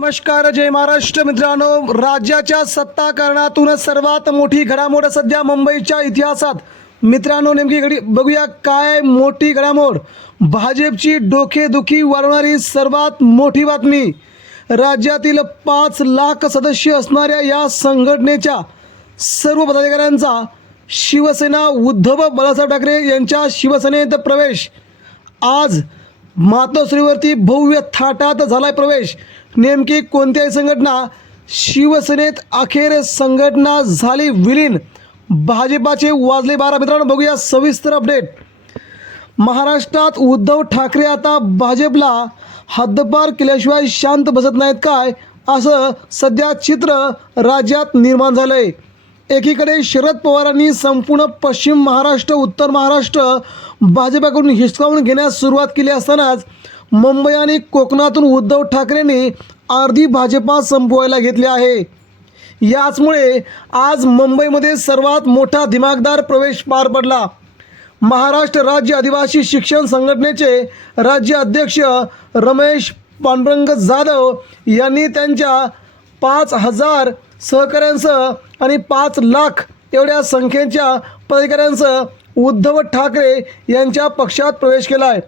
नमस्कार जय महाराष्ट्र मित्रांनो. राज्याच्या सत्ताकारणातून सर्वात मोठी घडामोड सध्या मुंबईच्या इतिहासात. मित्रांनो नेमकी घडी बघूया काय मोठी घडामोड. भाजपची डोकेदुखी वाढवणारी सर्वात मोठी बातमी. राज्यातील पाच लाख सदस्य असणाऱ्या या संघटनेच्या सर्व पदाधिकाऱ्यांचा शिवसेना उद्धव बाळासाहेब ठाकरे यांच्या शिवसेनेत प्रवेश. आज मातोश्रीवरती भव्य थाटात झालाय प्रवेश. नेमकी कोणत्याही संघटना शिवसेनेत अखेर संघटना झाली विलीन. भाजपाचे वाजले बारा मित्रांनो बघूया सविस्तर अपडेट. महाराष्ट्रात उद्धव ठाकरे आता भाजपला हद्दपार केल्याशिवाय शांत बसत नाहीत काय? असं सध्या चित्र राज्यात निर्माण झालंय. एकीकडे शरद पवारांनी संपूर्ण पश्चिम महाराष्ट्र उत्तर महाराष्ट्र भाजपाकडून हिसकावून घेण्यास सुरुवात केली असतानाच मुंबई आणि कोकणातून उद्धव ठाकरेंनी अर्धी भाजपा संपवायला घेतली आहे. याचमुळे आज मुंबईमध्ये सर्वात मोठा दिमागदार प्रवेश पार पडला. महाराष्ट्र राज्य आदिवासी शिक्षण संघटनेचे राज्य अध्यक्ष रमेश पांडुरंग जाधव यांनी त्यांच्या पाच हजार सहकाऱ्यांसह आणि पाच लाख एवढ्या संख्येच्या पदाधिकाऱ्यांसह उद्धव ठाकरे यांच्या पक्षात प्रवेश केला आहे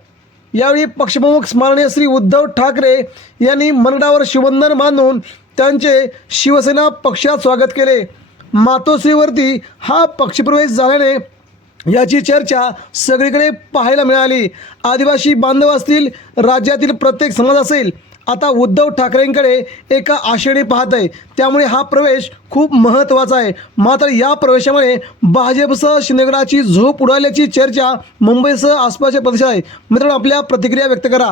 यावेळी पक्षप्रमुख स्मरणीय श्री उद्धव ठाकरे यांनी मनगडावर शिवबंधन बांधून त्यांचे शिवसेना पक्षात स्वागत केले. मातोश्रीवरती हा पक्षप्रवेश झाल्याने याची चर्चा सगळीकडे पाहायला मिळाली. आदिवासी बांधव असतील राज्यातील प्रत्येक समाज असेल आता उद्धव ठाकरेंकडे एका आशेने पाहत आहे. त्यामुळे हा प्रवेश खूप महत्त्वाचा आहे. मात्र या प्रवेशामुळे भाजपसह शिंदेगडाची झोप उडाल्याची चर्चा मुंबईसह आसपासच्या प्रदेशात आहे. मित्रांनो आपल्या प्रतिक्रिया व्यक्त करा.